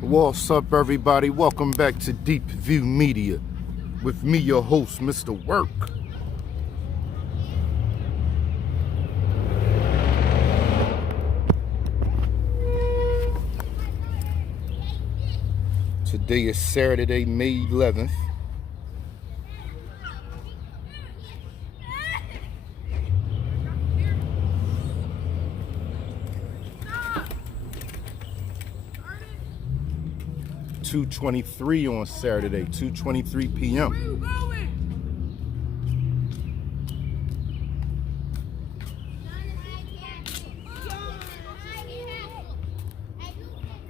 What's up, everybody? Welcome back to Deep View Media with me, your host, Mr. Work. Today is Saturday, May 11th. (2:23) on Saturday, 2:23 p.m.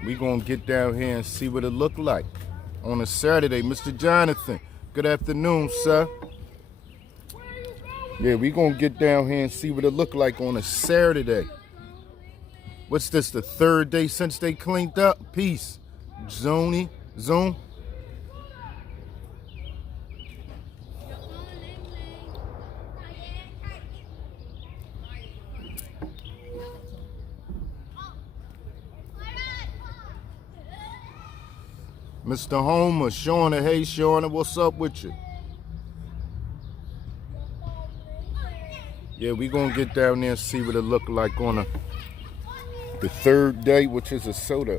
We gonna get down here and see what it look like on a Saturday. Mr. Jonathan, good afternoon, sir. Yeah, we gonna get down here and see what it look like on a Saturday. What's this, the third day since they cleaned up? Peace. Zoom. Mr. Homer, Shauna, hey Shauna, what's up with you? Yeah, we gonna get down there and see what it look like on the third day, which is a soda.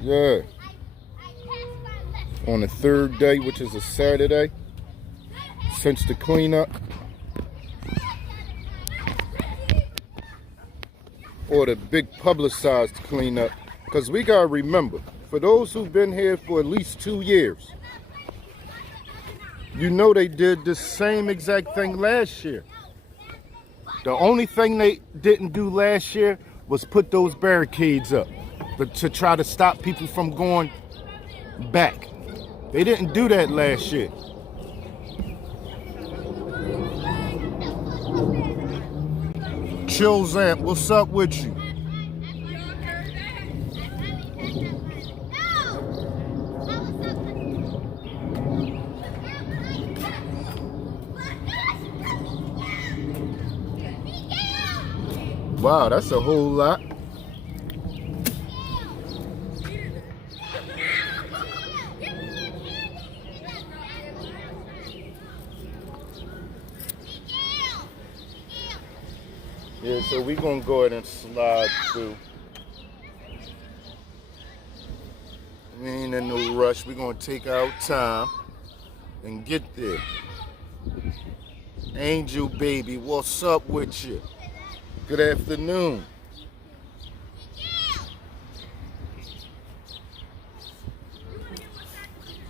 Yeah. On the third day, which is a Saturday, since the cleanup. Or the big publicized cleanup. Because we gotta remember, for those who've been here for at least 2 years, you know they did the same exact thing last year. The only thing they didn't do last year was put those barricades up, but to try to stop people from going back. They didn't do that last year. Chill Zamp, what's up with you? Wow, that's a whole lot. Yeah, so we're going to go ahead and slide through. We ain't in no rush. We're going to take our time and get there. Angel baby, what's up with you? Good afternoon.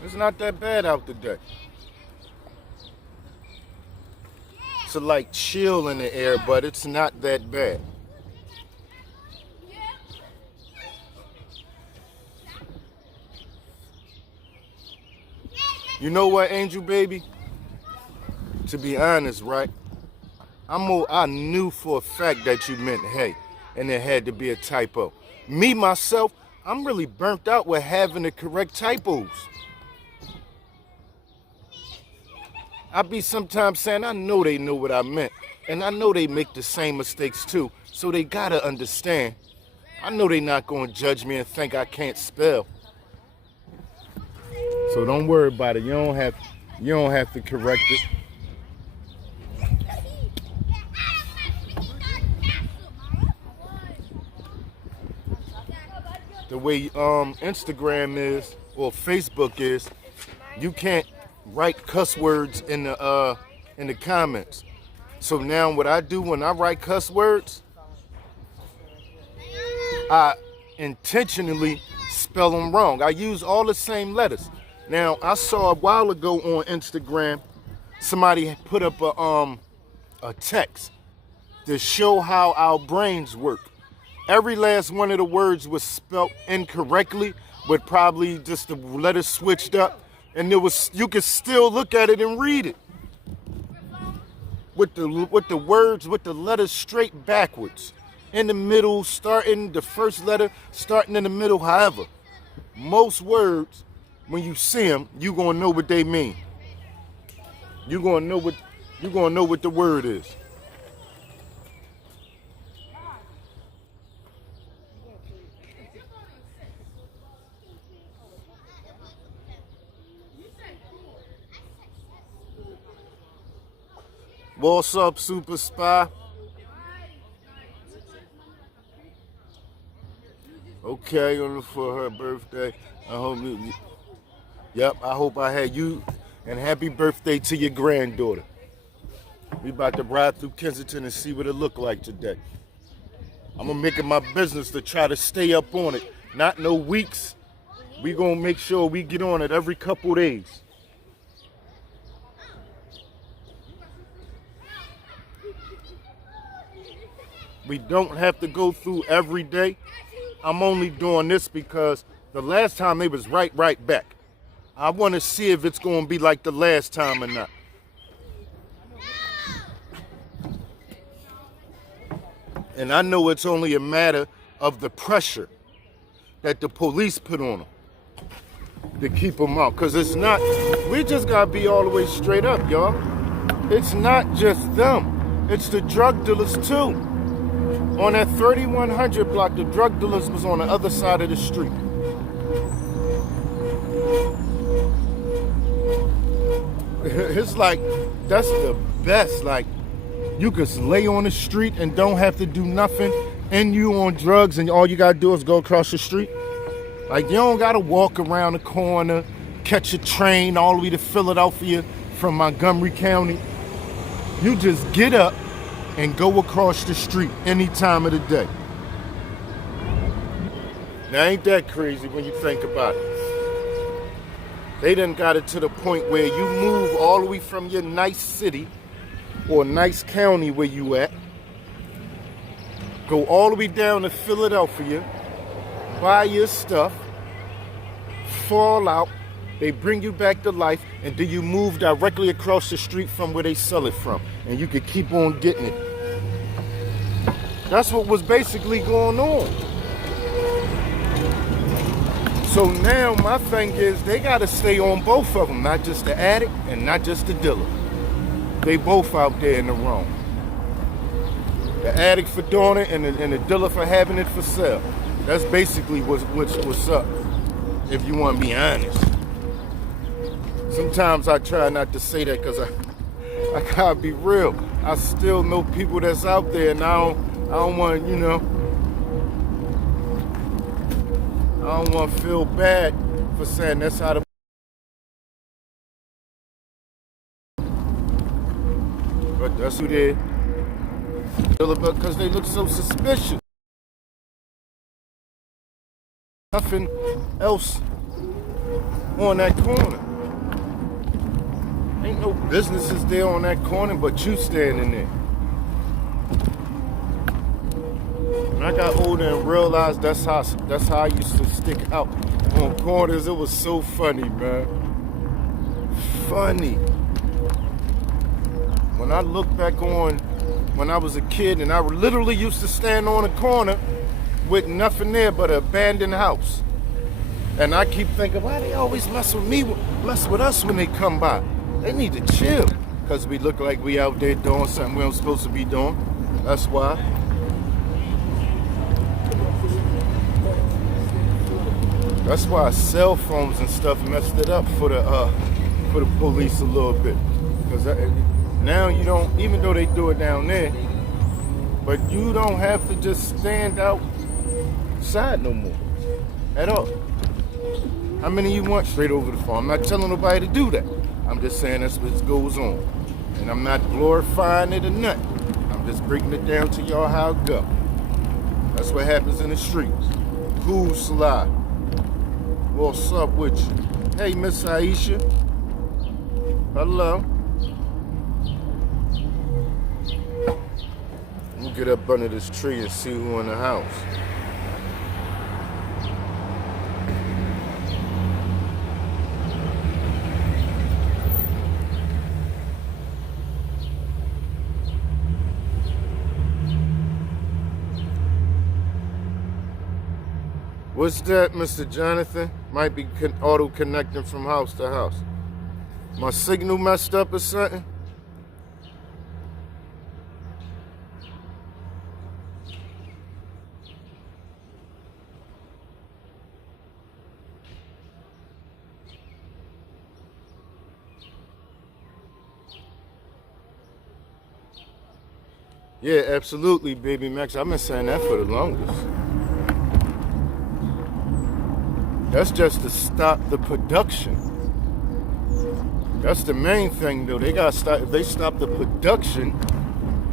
It's not that bad out today. It's like chill in the air, but it's not that bad. You know what, Angel baby? To be honest, right? I knew for a fact that you meant hey, and it had to be a typo. Me, myself, I'm really burnt out with having the correct typos. I be sometimes saying, I know they know what I meant. And I know they make the same mistakes too. So they gotta understand. I know they not gonna judge me and think I can't spell. So don't worry about it. You don't have to correct it. The way Instagram is or Facebook is, you can't write cuss words in the comments. So now what I do when I write cuss words, I intentionally spell them wrong. I use all the same letters. Now I saw a while ago on Instagram, somebody put up a text to show how our brains work. Every last one of the words was spelt incorrectly, but probably just the letters switched up. And you could still look at it and read it with the words, with the letters straight backwards, in the middle, starting the first letter, starting in the middle. However, most words, when you see them, you gonna know what they mean. You gonna know what the word is. What's up, Super Spy? Okay, for her birthday. I hope you. Yep, I hope I had you. And happy birthday to your granddaughter. We about to ride through Kensington and see what it look like today. I'm gonna make it my business to try to stay up on it. Not no weeks. We gonna make sure we get on it every couple days. We don't have to go through every day. I'm only doing this because the last time they was right back. I want to see if it's going to be like the last time or not. And I know it's only a matter of the pressure that the police put on them to keep them out. Because it's not, we just got to be all the way straight up, y'all. It's not just them. It's the drug dealers too. On that 3100 block, the drug dealers was on the other side of the street. It's like, that's the best. Like, you can lay on the street and don't have to do nothing, and you on drugs and all you gotta do is go across the street. Like, you don't gotta walk around the corner, catch a train all the way to Philadelphia from Montgomery County. You just get up and go across the street any time of the day. Now, ain't that crazy when you think about it? They done got it to the point where you move all the way from your nice city or nice county where you at, go all the way down to Philadelphia, buy your stuff, fall out, they bring you back to life, and then you move directly across the street from where they sell it from, and you can keep on getting it. That's what was basically going on. So now my thing is they got to stay on both of them, not just the addict and not just the dealer. They both out there in the wrong. The addict for doing it and the dealer for having it for sale. That's basically what's up, if you want to be honest. Sometimes I try not to say that because I gotta be real. I still know people that's out there, and I don't want, I don't want to feel bad for saying that's how the. But that's who they because they look so suspicious. Nothing else on that corner. Ain't no businesses there on that corner but you standing there. When I got older and realized that's how I used to stick out on corners, it was so funny, man. Funny. When I look back on when I was a kid and I literally used to stand on a corner with nothing there but an abandoned house. And I keep thinking, why they always mess with us when they come by? They need to chill, because we look like we out there doing something we don't supposed to be doing. That's why. That's why cell phones and stuff messed it up for the police a little bit. Because now you don't, even though they do it down there, but you don't have to just stand outside no more at all. How many you want straight over the phone? I'm not telling nobody to do that. I'm just saying that's what goes on. And I'm not glorifying it or nothing. I'm just breaking it down to y'all how it go. That's what happens in the streets. Cool slide. What's up with you? Hey, Miss Aisha. Hello. We'll get up under this tree and see who in the house. What's that, Mr. Jonathan? Might be auto-connecting from house to house. My signal messed up or something? Yeah, absolutely, baby Max. I've been saying that for the longest. That's just to stop the production. That's the main thing, though. They got to stop. If they stop the production,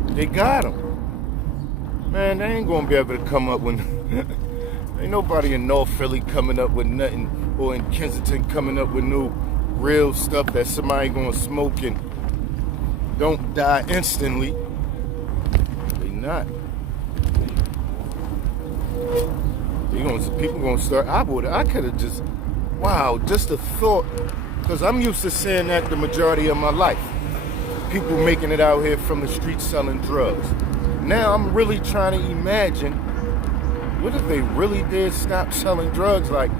they got them. Man, they ain't gonna be able to come up with. Ain't nobody in North Philly coming up with nothing, or in Kensington coming up with no real stuff that somebody gonna smoke and don't die instantly. They not. People gonna start. I could have just, wow, just the thought, because I'm used to saying that the majority of my life. People making it out here from the streets selling drugs. Now I'm really trying to imagine, what if they really did stop selling drugs? Like,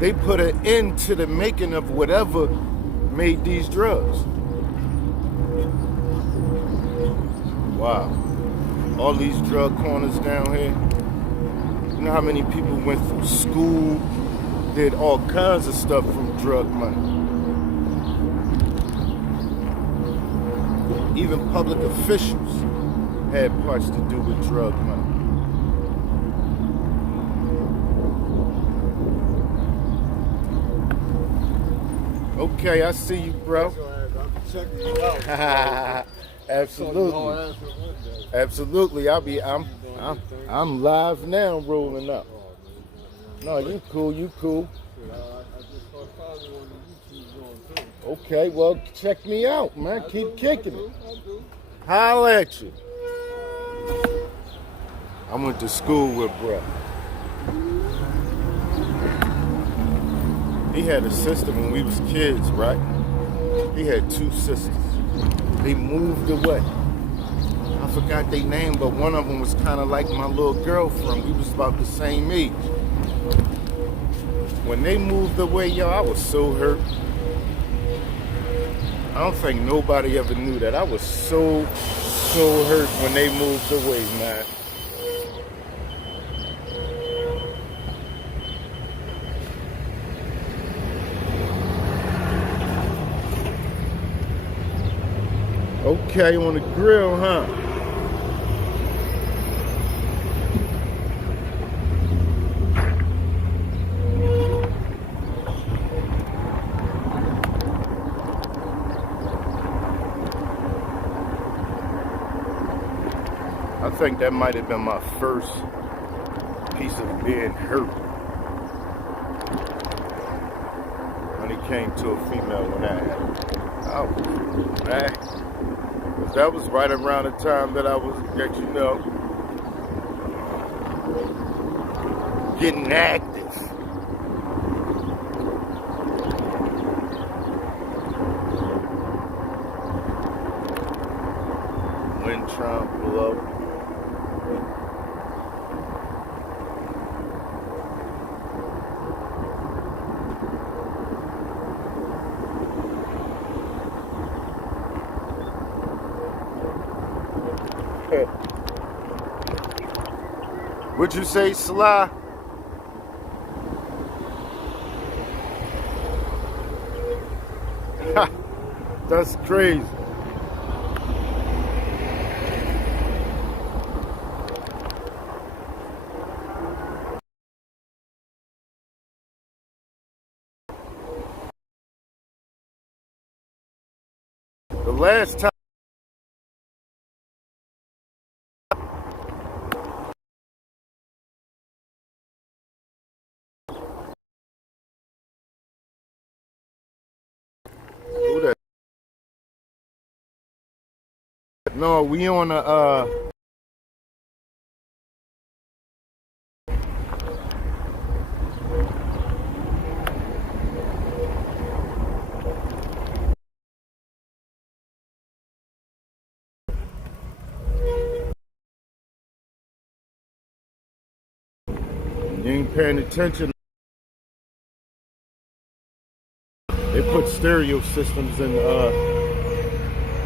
they put an end to the making of whatever made these drugs. Wow. All these drug corners down here. You know how many people went through school, did all kinds of stuff from drug money. Even public officials had parts to do with drug money. Okay, I see you, bro. I'm checking you out. Absolutely. Absolutely. I'm live now, rolling up. No, you cool, you cool. I just saw probably on the YouTube going too. Okay, well, check me out, man. Keep kicking it. I do. Holla at you. I went to school with bro. He had a sister when we was kids, right? He had two sisters. They moved away. I forgot their name, but one of them was kind of like my little girlfriend. We was about the same age. When they moved away, yo, I was so hurt. I don't think nobody ever knew that. I was so hurt when they moved away, man. Okay, on the grill, huh? I think that might have been my first piece of being hurt when it came to a female when that happened. I was mad. That was right around the time that I was, you know, getting active. When Trump blew up. What'd you say, Sly? That's crazy. The last time no, we on a you ain't paying attention. They put stereo systems in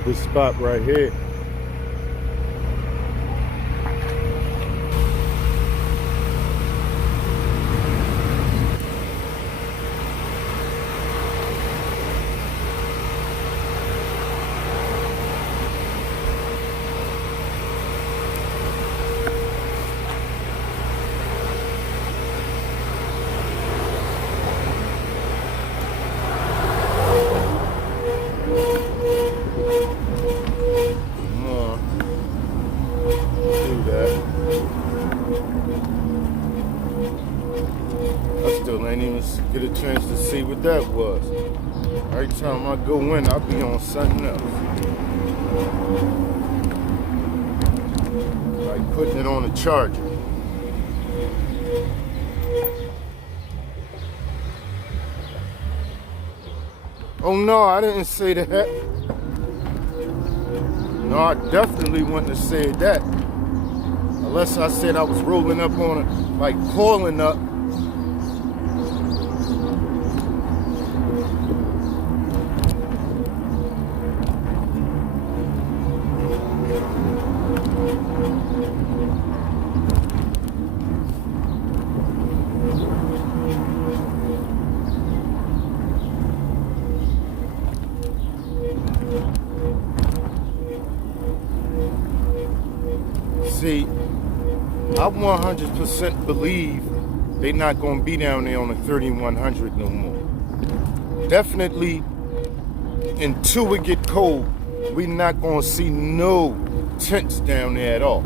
this spot right here. ain't even get a chance to see what that was. Every time I go in, I'll be on something else. Like putting it on a charger. Oh no, I didn't say that. No, I definitely wouldn't have said that. Unless I said I was rolling up on it, like coiling up. See, I 100% believe they're not going to be down there on the 3100 no more. Definitely, until it get cold, we're not going to see no tents down there at all.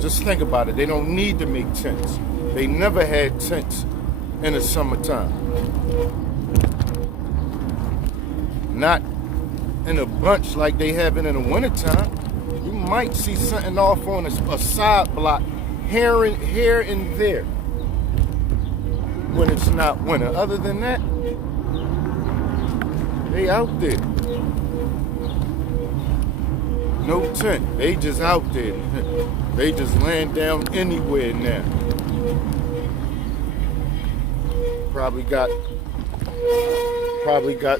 Just think about it. They don't need to make tents. They never had tents in the summertime. Not in a bunch like they have it in the wintertime. You might see something off on a side block here and there when it's not winter. Other than that, they out there. No tent. They just out there. They just laying down anywhere now. Probably got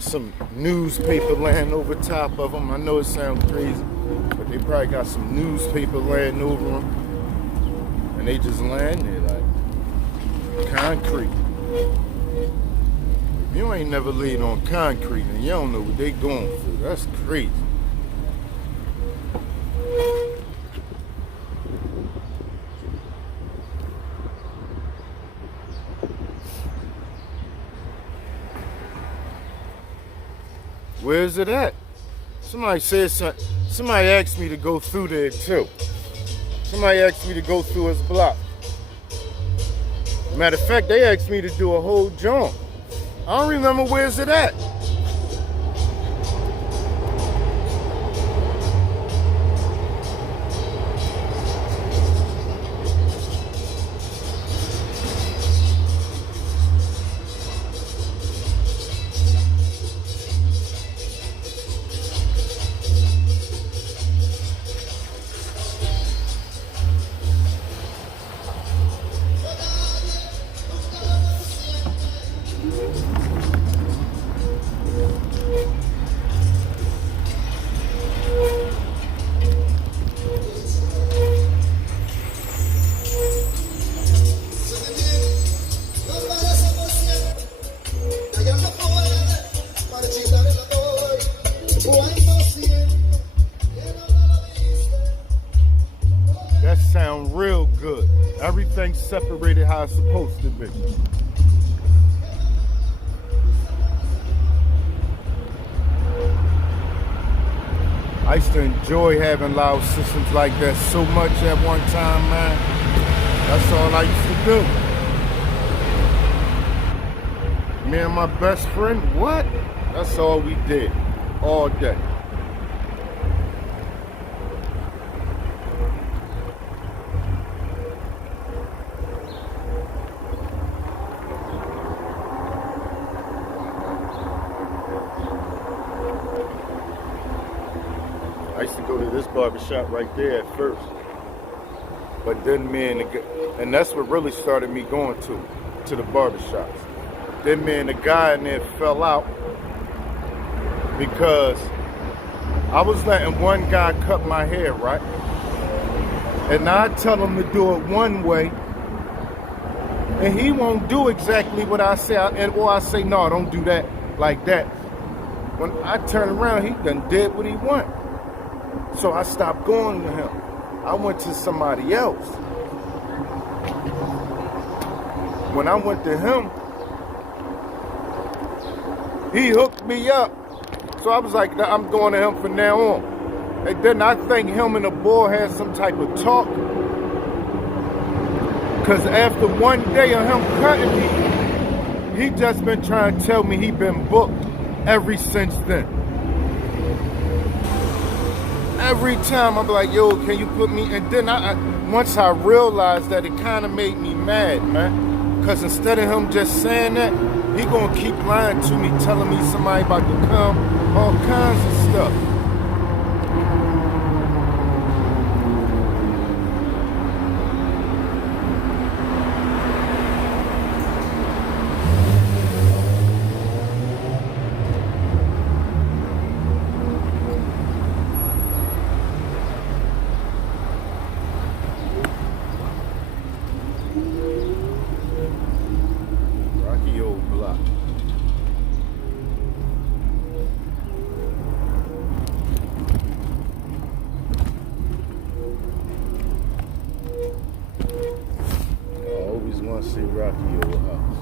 some newspaper laying over top of them. I know it sounds crazy, but they probably got some newspaper laying over them. And they just laying there like concrete. If you ain't never laid on concrete and you don't know what they going through, that's crazy. Where's it at? Somebody said something. Somebody asked me to go through there too. Somebody asked me to go through his block. Matter of fact, they asked me to do a whole jump. I don't remember where's it at. That sound real good. Everything's separated how it's supposed to be. I used to enjoy having loud systems like that so much at one time, man. That's all I used to do. Me and my best friend, what? That's all we did, all day. I used to go to this barbershop right there at first. But then and that's what really started me going to the barbershops. Then me and the guy in there fell out because I was letting one guy cut my hair, right? And I tell him to do it one way, and he won't do exactly what I say, or I say, no, don't do that like that. When I turn around, he done did what he want. So I stopped going to him. I went to somebody else. When I went to him, he hooked me up. So I was like, I'm going to him from now on. And then I think him and the boy had some type of talk. Because after one day of him cutting me, He just been trying to tell me he been booked ever since then. Every time I'm like, yo, can you put me? And then once I realized that, it kind of made me mad, man. Because instead of him just saying that, he gonna keep lying to me, telling me somebody about to come, all kinds of stuff. Rocky old block. I always want to see Rocky old house.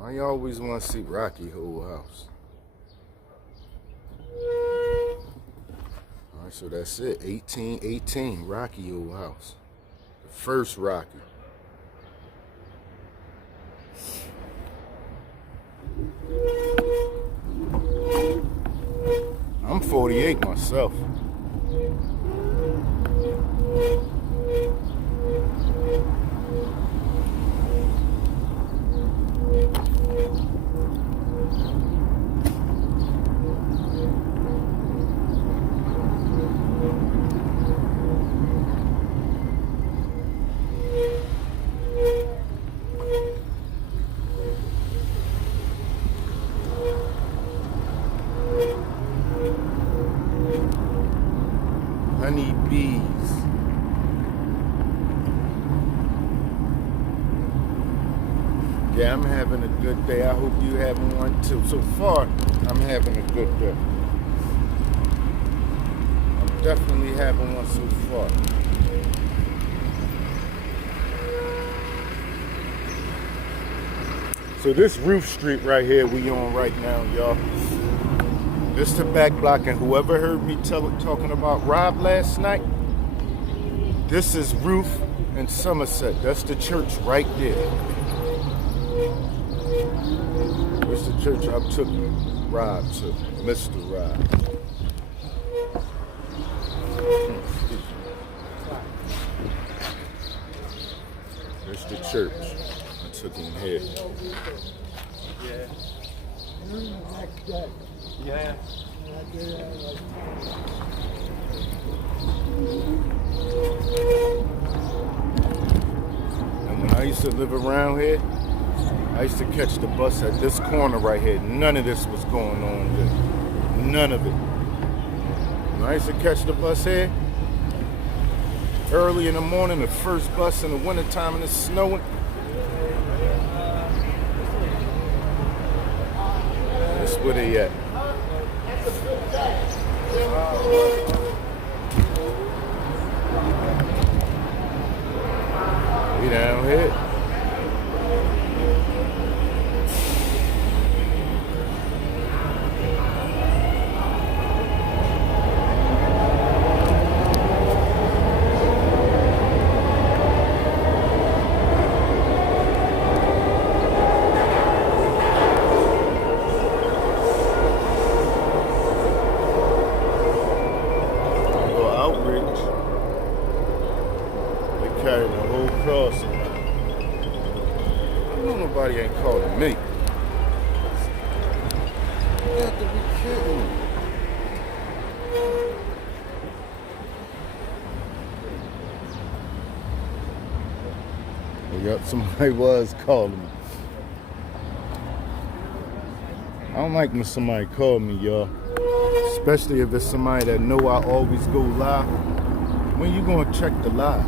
I always want to see Rocky old house. All right, so that's it. 1818 Rocky old house. The first Rocky. I'm 48 myself. Honey bees. Yeah, I'm having a good day. I hope you having one too. So far, I'm having a good day. I'm definitely having one so far. So this Roof Street right here we on right now, y'all. This the back block, and whoever heard me talking about Rob last night, this is Roof and Somerset. That's the church right there. Where's the church I took Rob to? Mr. Rob. There's the church. I took him here. Yeah. Yeah. And when I used to live around here, I used to catch the bus at this corner right here. None of this was going on there. None of it. When I used to catch the bus here, early in the morning, the first bus in the wintertime and it's snowing. That's where they at. We down here. Carrying the whole cross around. I know nobody ain't calling me. You have to be kidding me. Yep, somebody was calling me. I don't like when somebody call me, y'all. Especially if it's somebody that know I always go live. When you gonna check the live?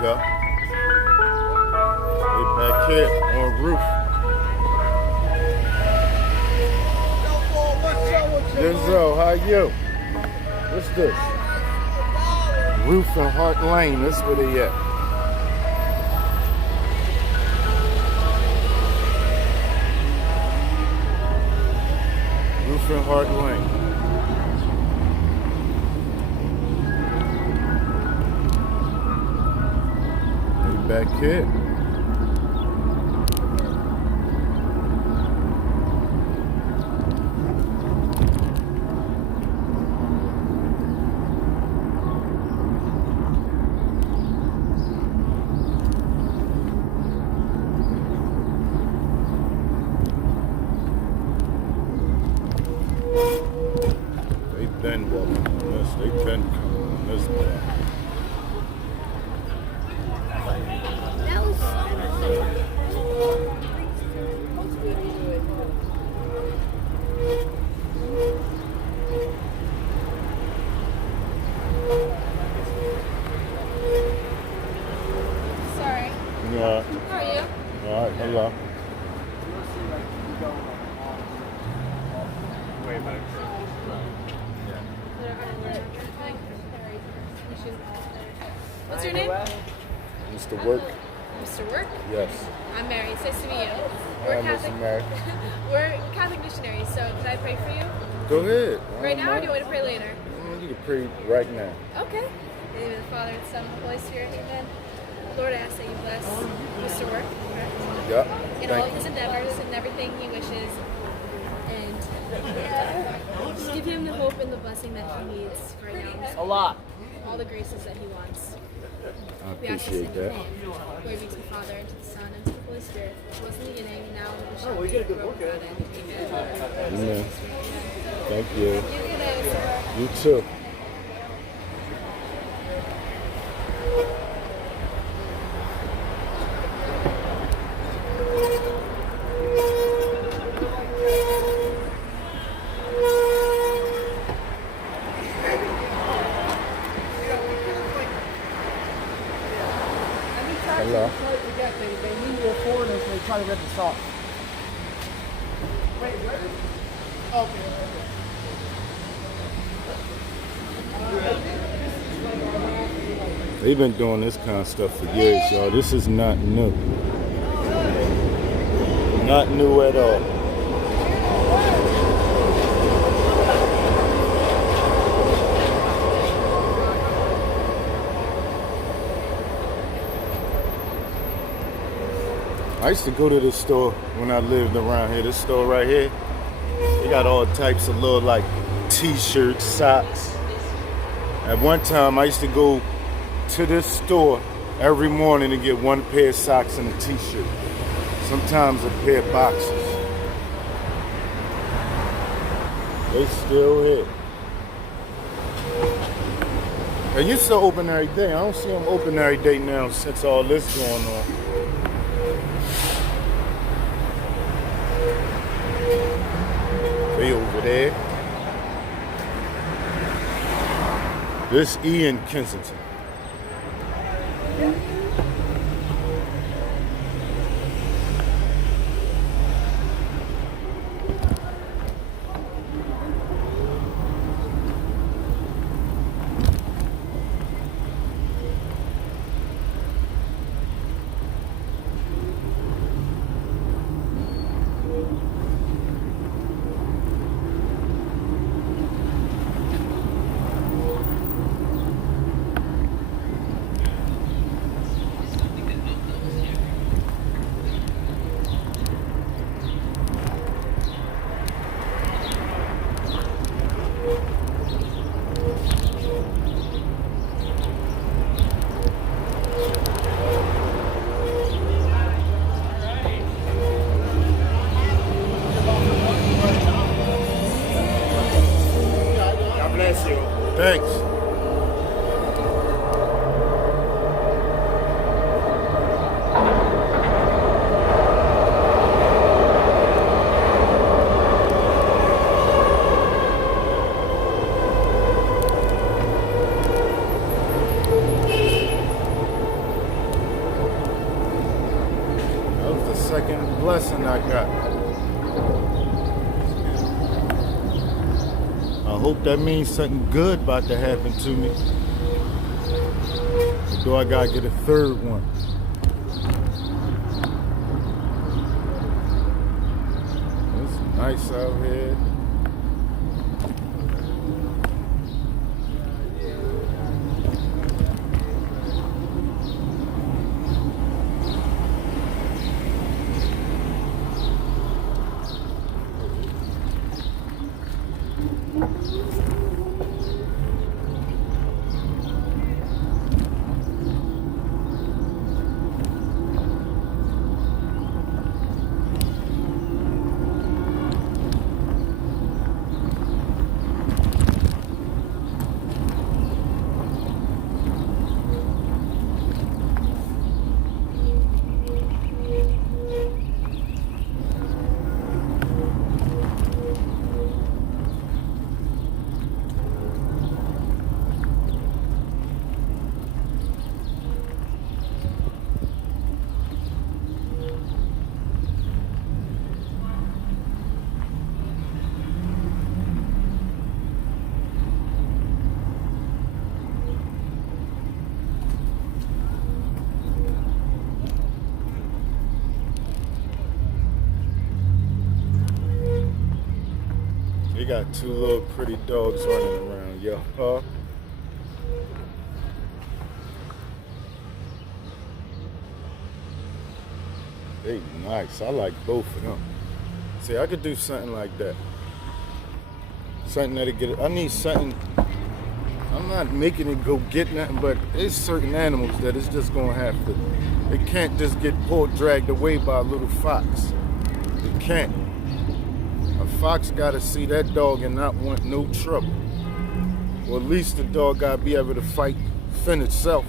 Go. They back here on roof. Denzel, how you? What's this? Roof and Hart Lane. That's where they at. Roof and Hart Lane. They back here. They've been walking on this. They've been coming on this block. Sorry. Yeah. How are you? All right. Hello. What's your name? Mr. Work. Mr. Work? Yes. I'm Mary. It's nice to meet you. I'm Mr. Mary. We're Catholic missionaries, so can I pray for you? Go ahead. Right now, or do you want me to pray later? You can pray right now. Okay. In the name of the Father, and Son, and Holy Spirit, amen. Lord, I ask that you bless Mr. Work, correct? Yep. In all of his endeavors and everything he wishes. And just give him the hope and the blessing that he needs right now. A lot. All the graces that he wants. I We ask this in appreciate your that. name. Glory be to the Father, and to the Son, and to the Holy Spirit, which was in the beginning, and now, and ever shall we be, did a good world work at without end. Amen. Amen. Thank you. You have a good day, Mr. Work. You too. Hello. They knew you were foreigners and they try to rip us off. Wait, what? Okay. They've been doing this kind of stuff for years, y'all. This is not new. Not new at all. I used to go to this store when I lived around here. This store right here, they got all types of little like t-shirts, socks. At one time, I used to go to this store every morning to get one pair of socks and a t-shirt. Sometimes a pair of boxers. They still here. They used to open every day. I don't see them open every day now since all this going on. They over there. This E in Kensington. Thanks. That was the second blessing I got. I hope that means something good about to happen to me. Or do I gotta get a third one? It's nice out here. They got two little pretty dogs running around, yo. Huh? They nice. I like both of them. See, I could do something like that. Something that'll get it. I need something. I'm not making it go get nothing, but there's certain animals that it's just gonna have to. It can't just get dragged away by a little fox. It can't. A fox gotta see that dog and not want no trouble. Or at least the dog gotta be able to fend itself.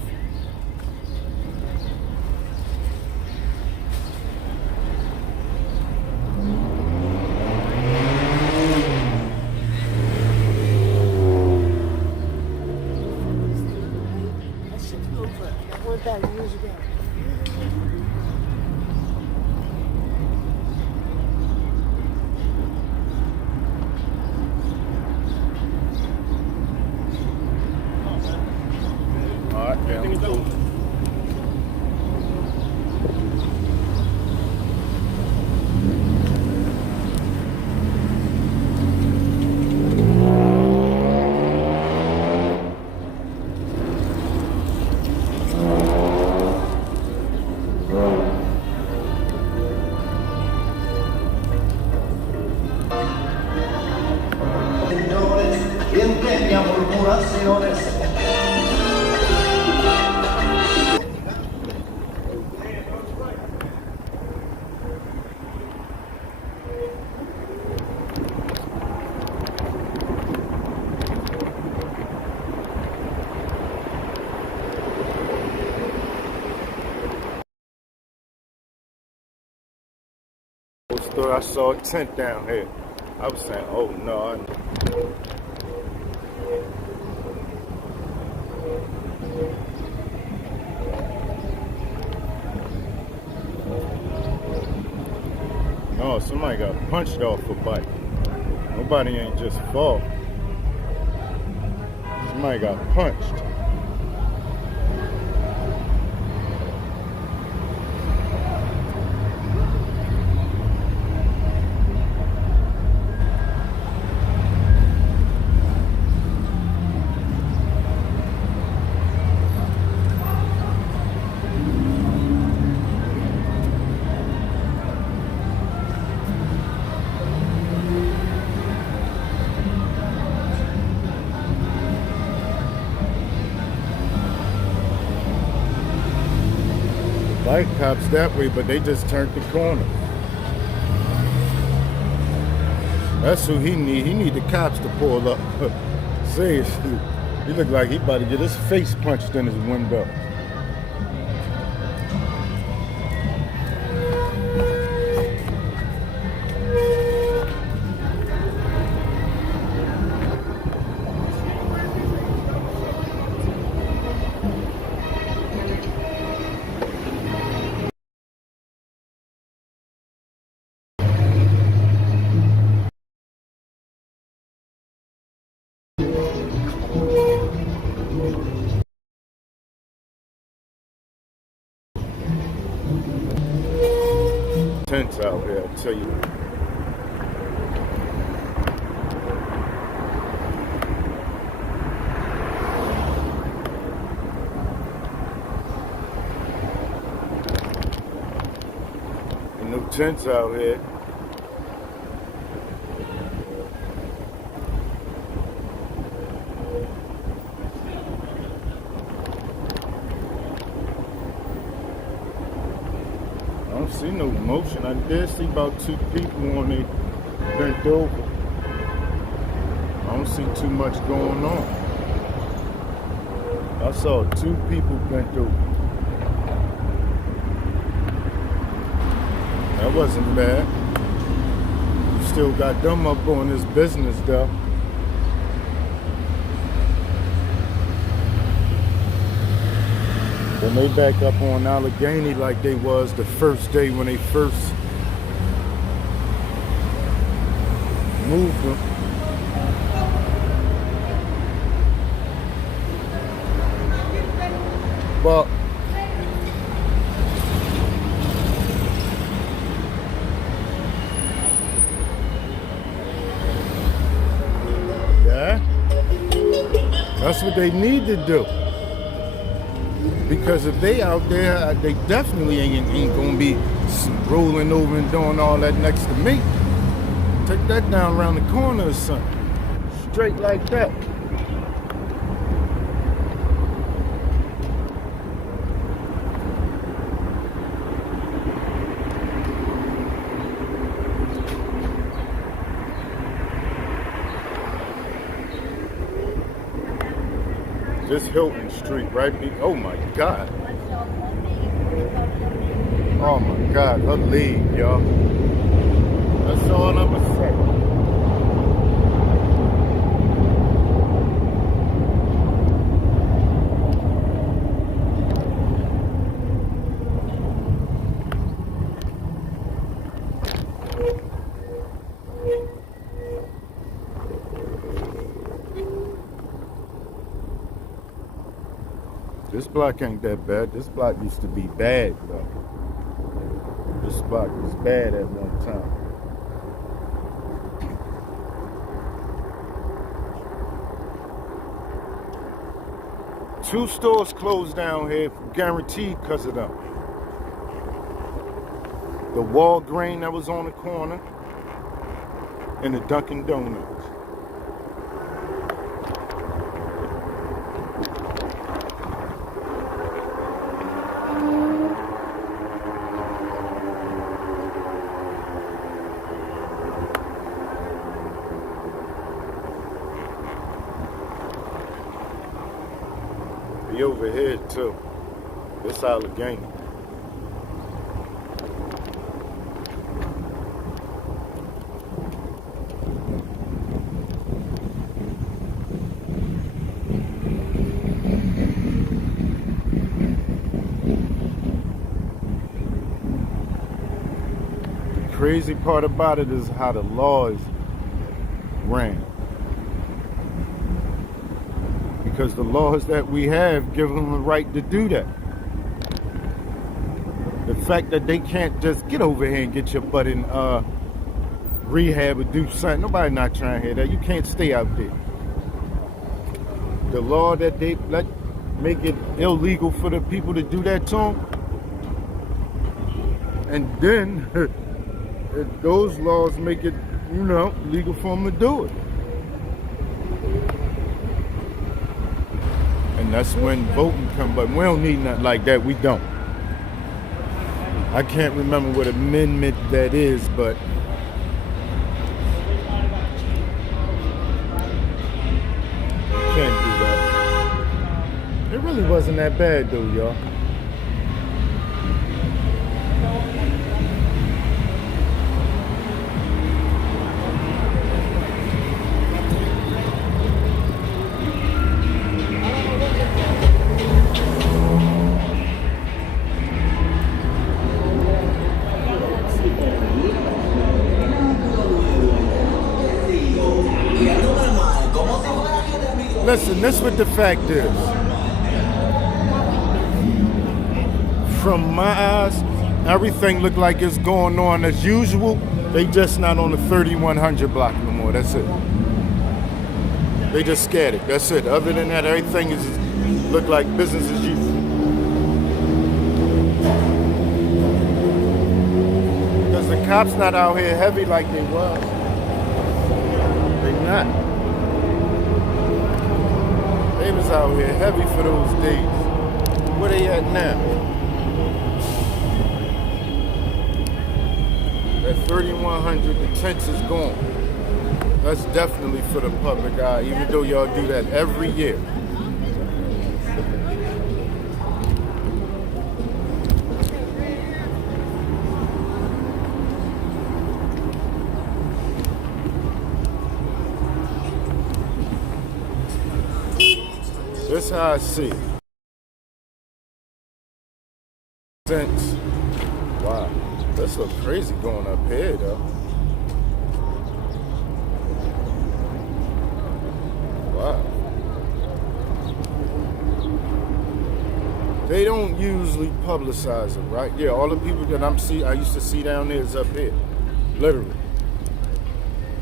That shit's good for it. I went back years ago. Alright, yeah, I'm cool. Entiende murmuraciones. I saw a tent down here. I was saying, oh no. No, somebody got punched off a bike. Nobody ain't just fall. Somebody got punched. Bike cops that way, but they just turned the corner. That's who he need. He need the cops to pull up. Seriously, he look like he about to get his face punched in his window. Tents out here, I tell you. And no tents out here. I don't see no motion. I did see about 2 people on it bent over. I don't see too much going on. I saw 2 people bent over. That wasn't bad. You still got them up on this business though. Then they back up on Allegheny like they was the first day when they first moved them. But That's what they need to do. Because if they out there, they definitely ain't gonna be rolling over and doing all that next to me. Take that down around the corner or something. Straight like that. This Hilton Street, right? Oh my God. Oh my God, her lead, y'all. That's all I'ma say. This block ain't that bad. This block used to be bad, though. This block was bad at one time. Two stores closed down here, guaranteed because of them. The Walgreens that was on the corner, and the Dunkin' Donuts. Be over here too. This Allegheny. The crazy part about it is how the laws ran. Because the laws that we have give them the right to do that. The fact that they can't just get over here and get your butt in rehab or do something. Nobody not trying to hear that. You can't stay out there. The law that they make it illegal for the people to do that to them. And then those laws make it, legal for them to do it. And that's when voting comes, but we don't need nothing like that. We don't. I can't remember what amendment that is, but can't do that. It really wasn't that bad though, y'all. Listen, this is what the fact is. From my eyes, everything look like it's going on as usual. They just not on the 3100 block no more. That's it. They just scared it. That's it. Other than that, everything is look like business as usual. Because the cops not out here heavy like they was. They not. They was out here heavy for those days. Where they at now? That 3100, the tents is gone. That's definitely for the public eye, even though y'all do that every year. That's how I see it. Since, wow, this looks crazy going up here though. Wow. They don't usually publicize it, right? Yeah, all the people that I used to see down there is up here. Literally.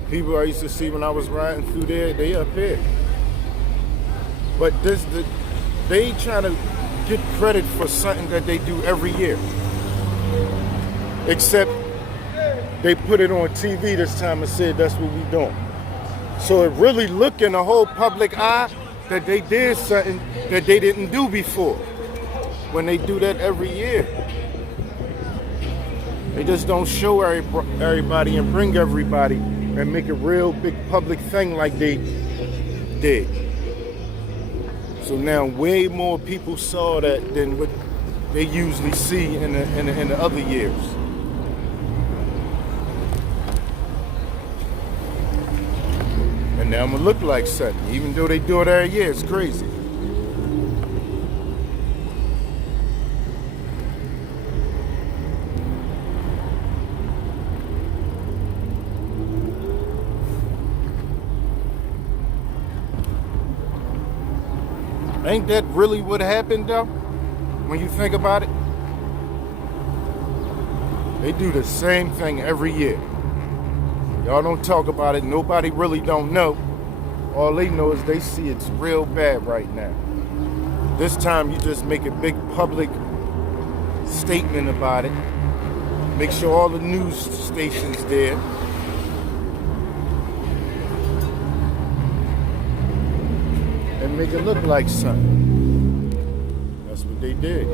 People I used to see when I was riding through there, they up here. But they trying to get credit for something that they do every year. Except they put it on TV this time and said that's what we doing. So it really look in the whole public eye that they did something that they didn't do before. When they do that every year. They just don't show everybody and bring everybody and make a real big public thing like they did. So now way more people saw that than what they usually see in the other years. And now I'm gonna look like something, even though they do it every year. It's crazy. Ain't that really what happened though? When you think about it? They do the same thing every year. Y'all don't talk about it. Nobody really don't know. All they know is they see it's real bad right now. This time you just make a big public statement about it. Make sure all the news stations there. And make it look like something. That's what they did.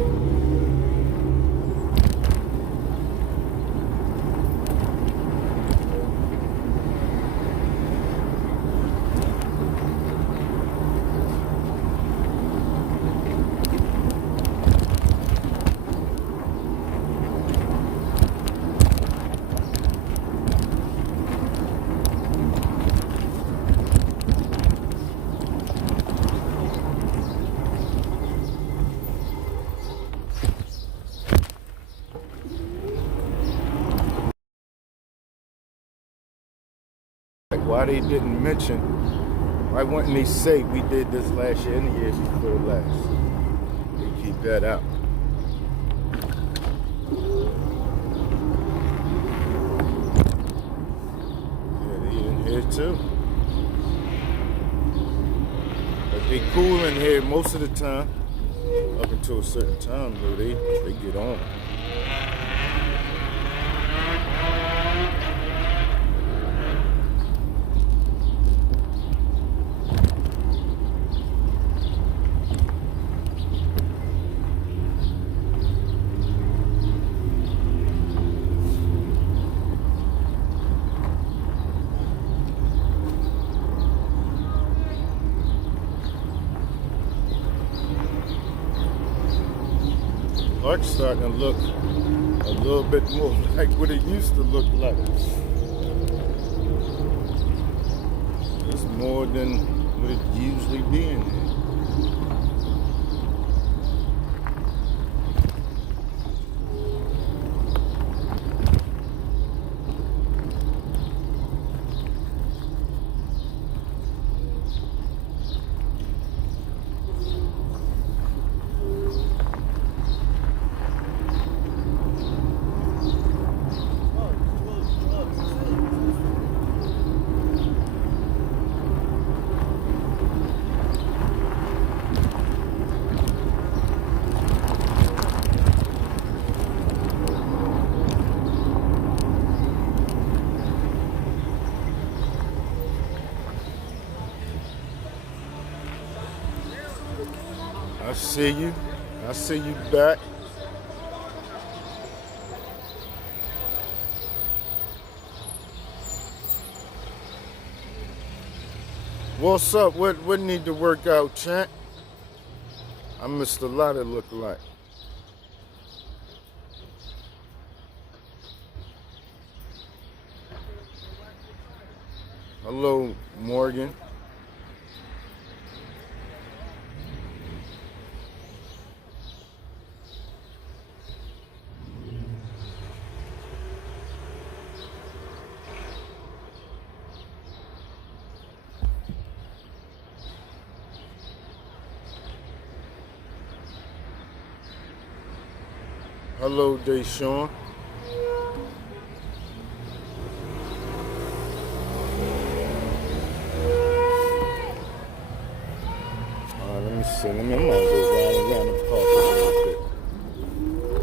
Why they didn't mention, why wouldn't they say we did this last year and the years before last? They keep that out. Yeah, they in here too. But they cool in here most of the time. Up until a certain time though, they get on. Park's starting to look a little bit more like what it used to look like. It's more than what it usually be in here. I see you. I see you back. What's up? What need to work out, champ? I missed a lot it looked like. Hello, Morgan. Hello, Deshaun. say, let me, I'm gonna go around the park a little bit.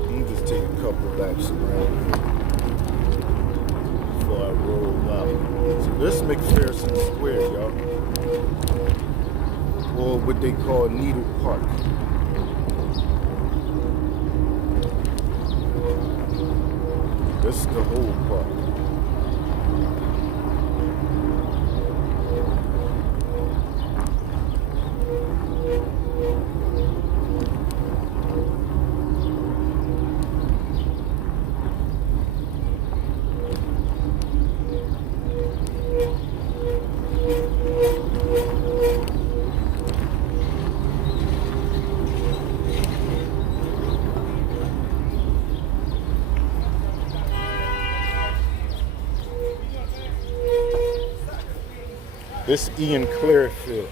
Let me just take a couple laps around here before I roll out. So this McPherson Square, y'all. Or what they call Needle Park. This is the whole park. This Ian Clearfield.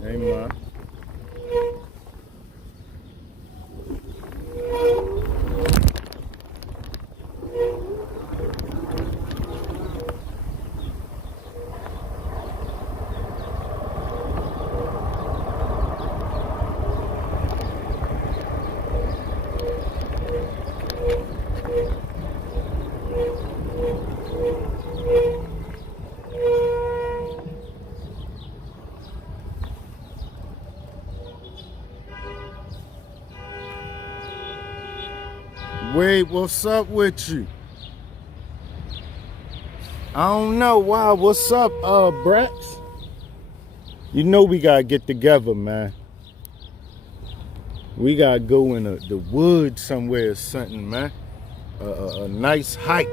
Hey, ma. Wait, what's up with you? I don't know why. What's up, Brax? You know we gotta get together, man. We gotta go in the woods somewhere or something, man. A nice hike.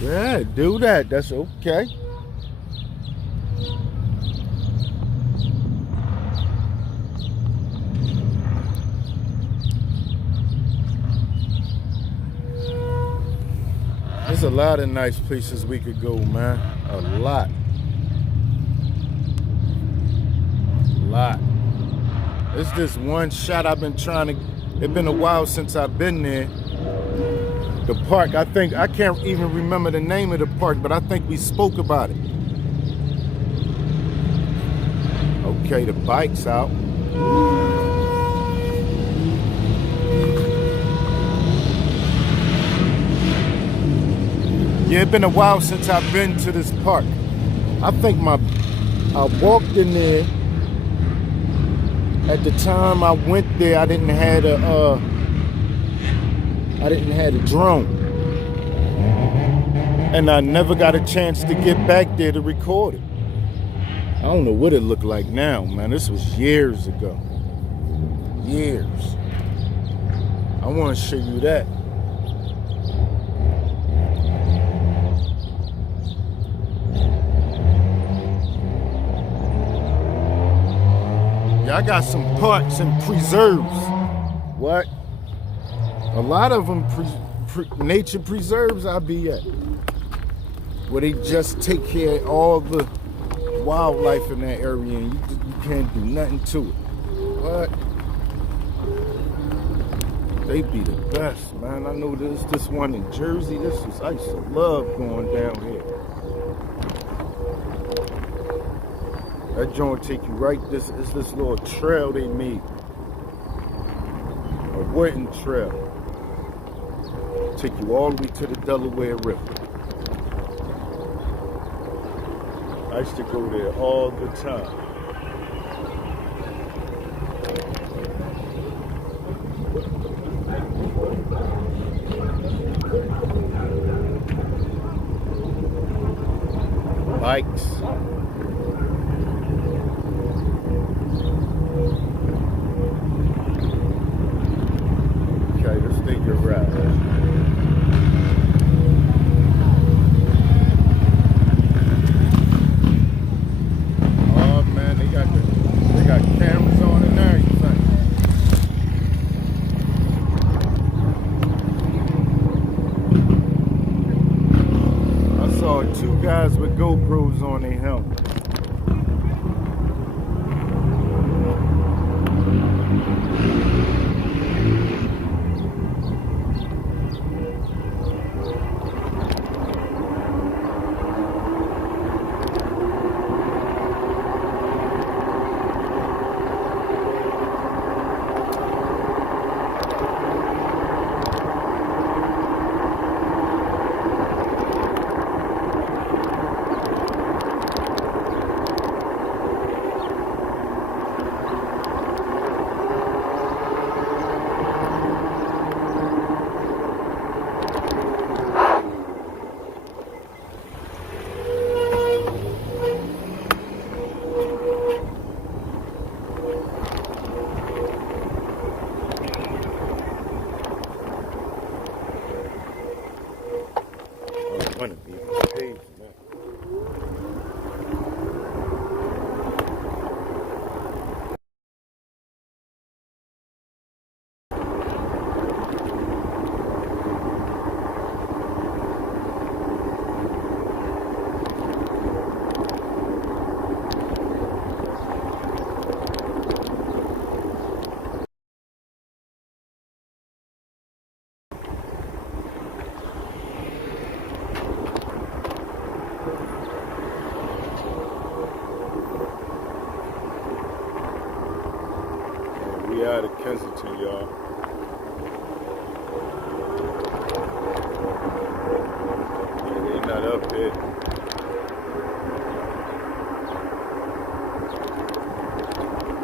Yeah, do that. That's okay. There's a lot of nice places we could go, man. A lot. It's this one shot I've been trying to. It's been a while since I've been there. The park, I can't even remember the name of the park, but I think we spoke about it. Okay, the bike's out. Yeah, it's been a while since I've been to this park. I think I walked in there. At the time I went there, I didn't have a drone. And I never got a chance to get back there to record it. I don't know what it looked like now, man. This was years ago. Years. I want to show you that. Yeah, I got some parks and preserves. What? A lot of them nature preserves I be at, where they just take care of all the wildlife in that area and you can't do nothing to it. What? They be the best, man. I know there's this one in Jersey. I used to love going down here. That joint take you right, it's this little trail they made. A wooden trail. Take you all the way to the Delaware River. I used to go there all the time. Bikes. Okay, let's take a ride. Oh man, they got cameras on and everything. I saw 2 guys with GoPros on their helmet. Want to be on the page, man. We out of Kensington, y'all. Yeah, they not up here.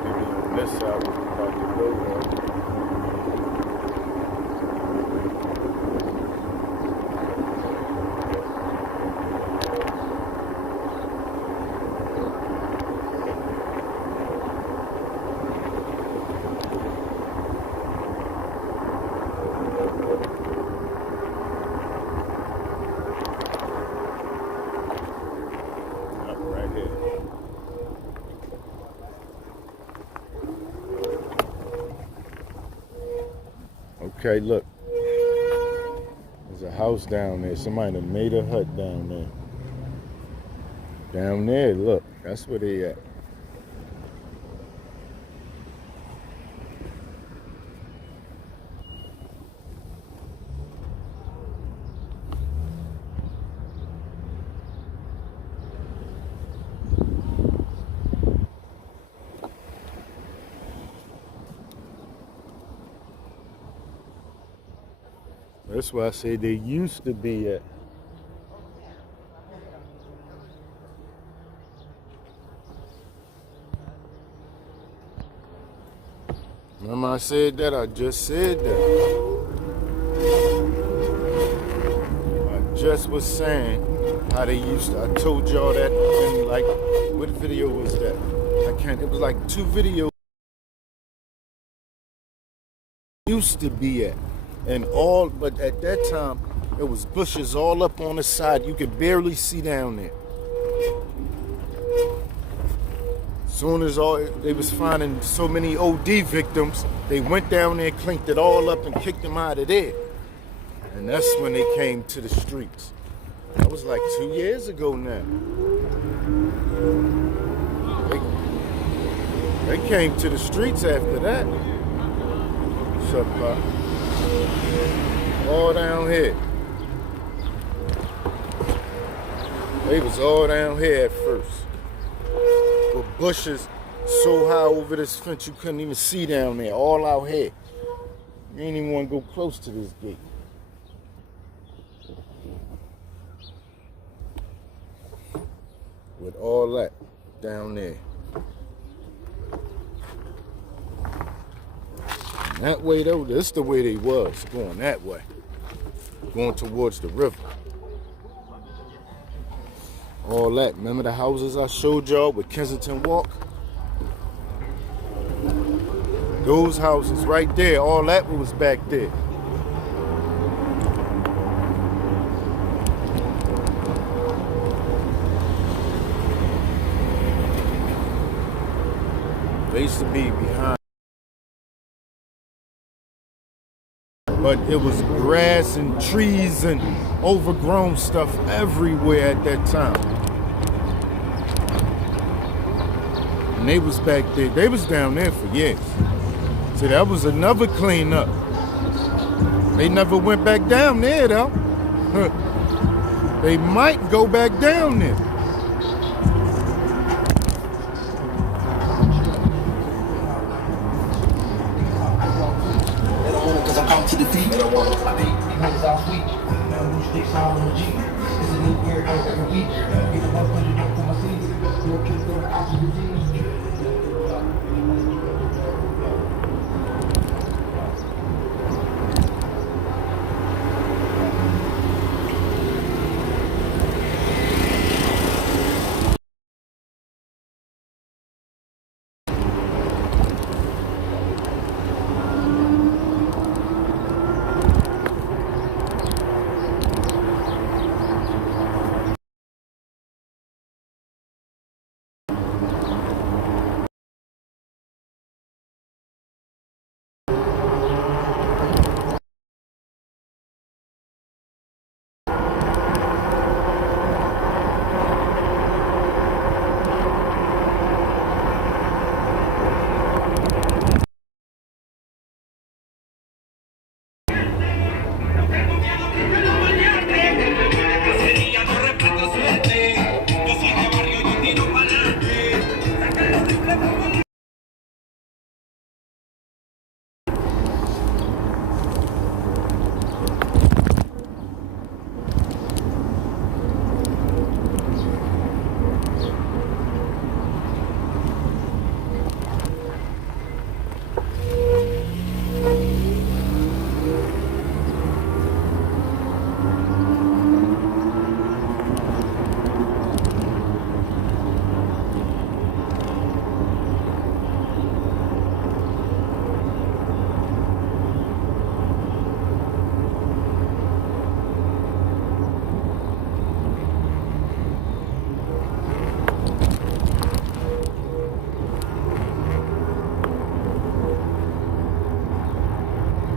Maybe on this side we're about to go on. Okay, look. There's a house down there. Somebody done made a hut down there. Down there, look. That's where they at. That's why I say they used to be at. Remember I said that? I just said that. I just was saying how they used to. I told y'all that in like, what video was that? I can't, it was like 2 videos. Used to be at. And all, but at that time, it was bushes all up on the side. You could barely see down there. Soon as they was finding so many OD victims, they went down there, cleaned it all up, and kicked them out of there. And that's when they came to the streets. That was like 2 years ago now. They came to the streets after that. Shut up. All down here. They was all down here at first. With bushes so high over this fence you couldn't even see down there. All out here. You ain't even want to go close to this gate. with all that down there. And that way though, this is the way they was, going that way. Going towards the river. All that. Remember the houses I showed y'all with Kensington Walk? Those houses right there, all that was back there. They used to be behind. But it was grass and trees and overgrown stuff everywhere at that time. And they was back there. They was down there for years. See, that was another cleanup. They never went back down there, though. They might go back down there. To the feet, I want to I think niggas all sweet. New sticks all on the G. It's a new year every week. Get the 100 up for my seeds. Your kids go to out to the G's.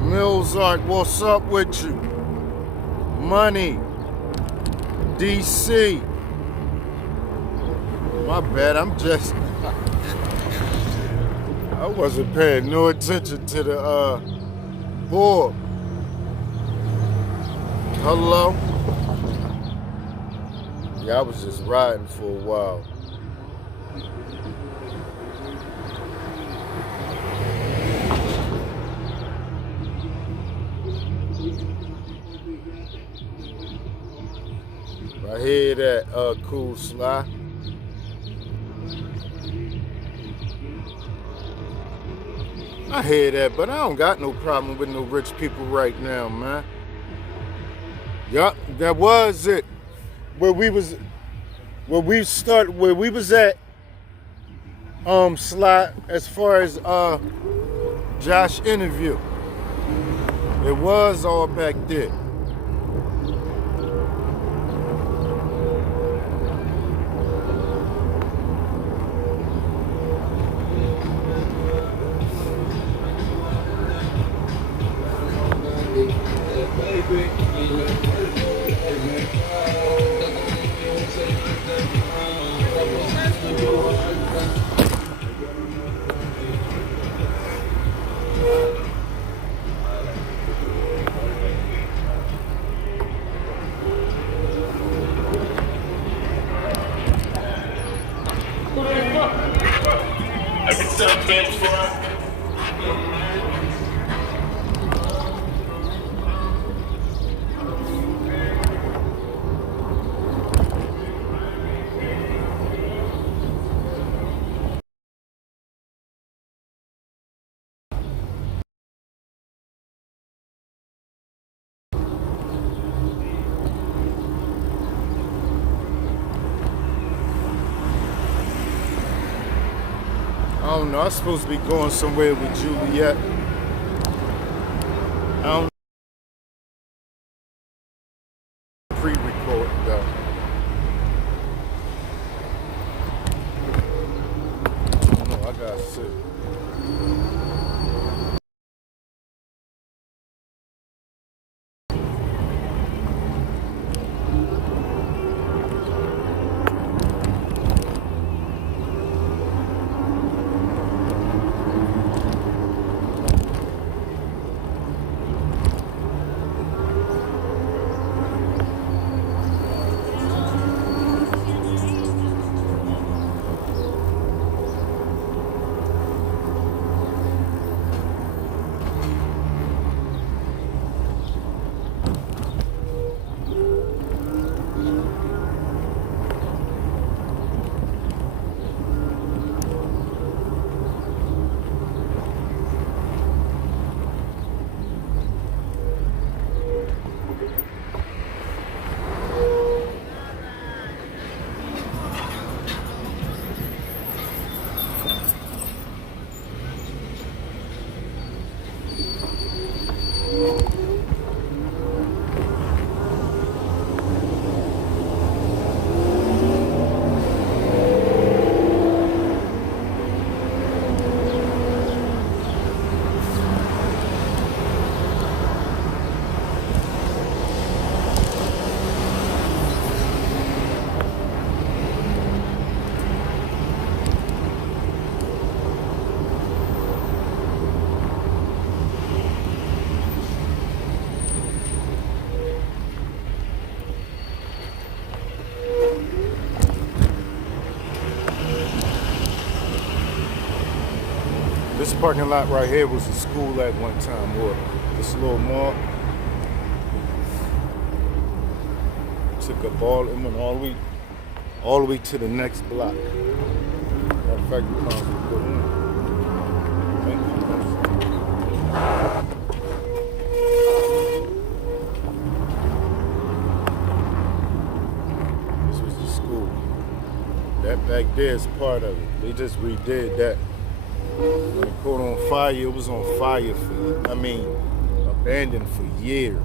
Mozart, what's up with you? Money. DC. My bad, I'm just... I wasn't paying no attention to the board. Hello? Yeah, I was just riding for a while. I hear that, cool Sly. I hear that, but I don't got no problem with no rich people right now, man. Yup, that was it. Where we was at, Sly, as far as Josh interview. It was all back there. don't know. I'm supposed to be going somewhere with Juliet. I don't pre-record though. No, I gotta sit. This parking lot right here was a school at one time, or this little mall. Took up it went all the way to the next block. Matter of fact, we found some good one. Thank you. This was the school. That back there is part of it. They just redid that. When it caught on fire, it was on fire abandoned for years.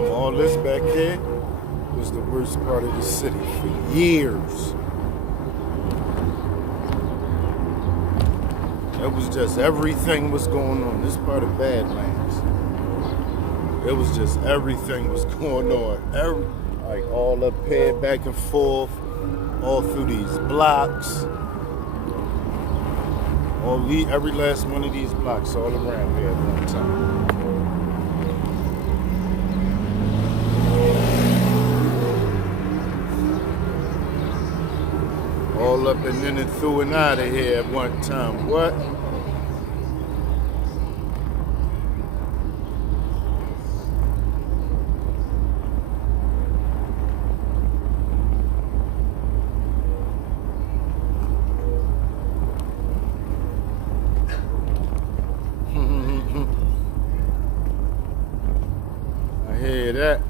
All this back here was the worst part of the city for years. It was just everything was going on. This part of Badlands. It was just everything was going on. Like all up here, back and forth, all through these blocks. Every last one of these blocks all around here at one time. All up and in and through and out of here at one time. What? I hear that.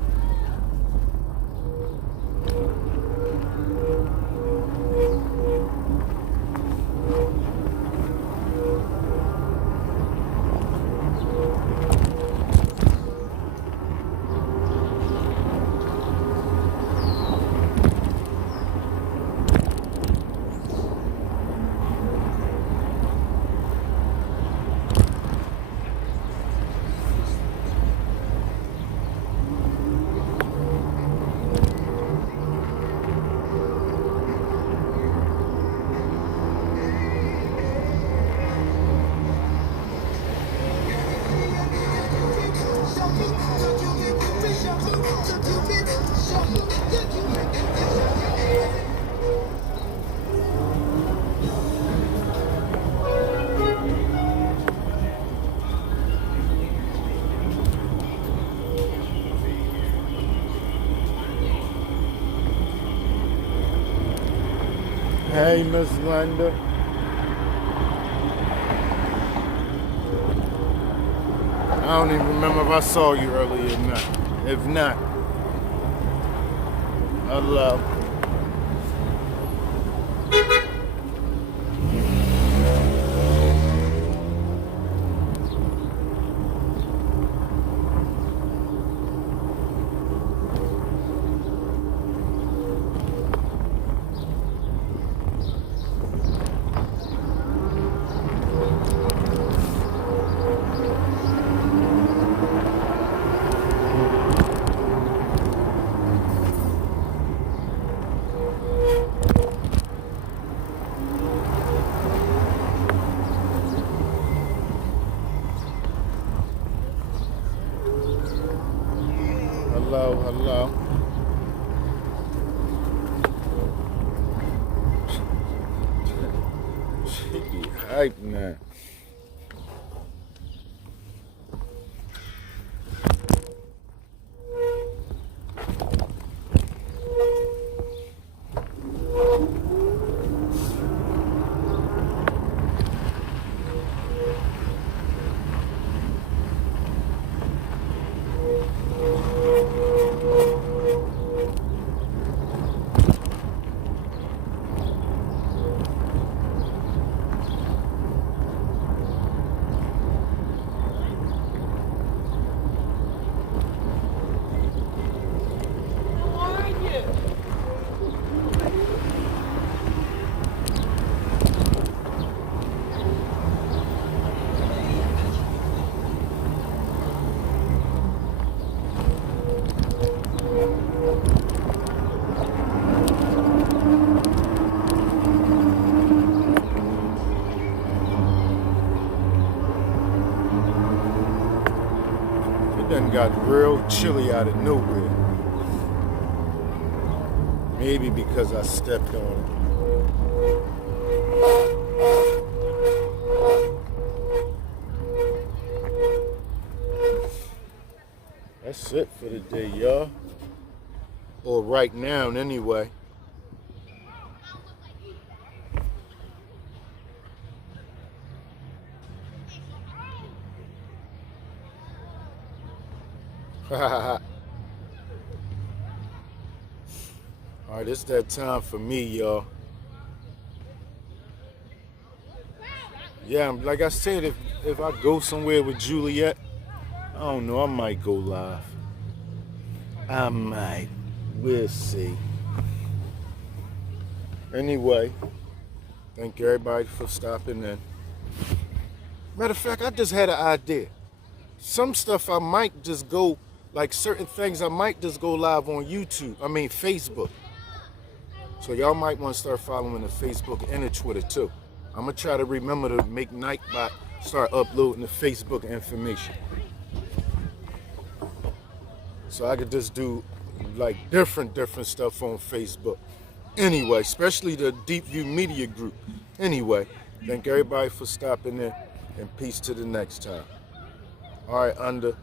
Hey, Miss Linda. I don't even remember if I saw you earlier or not. If not, hello. Hello, hello. She be hype now. Done got real chilly out of nowhere. Maybe because I stepped on it. That's it for the day, y'all. Or right now, anyway. All right, it's that time for me, y'all. Yeah, like I said, if I go somewhere with Juliet, I don't know, I might go live. I might. We'll see. Anyway, thank everybody for stopping in. Matter of fact, I just had an idea. Some stuff I might just go, like certain things I might just go live on YouTube. I mean Facebook. So y'all might want to start following the Facebook and the Twitter too. I'm gonna try to remember to make Nightbot start uploading the Facebook information. So I could just do like different stuff on Facebook. Anyway, especially the Deep View Media Group. Anyway, thank everybody for stopping in, and peace to the next time. All right, under.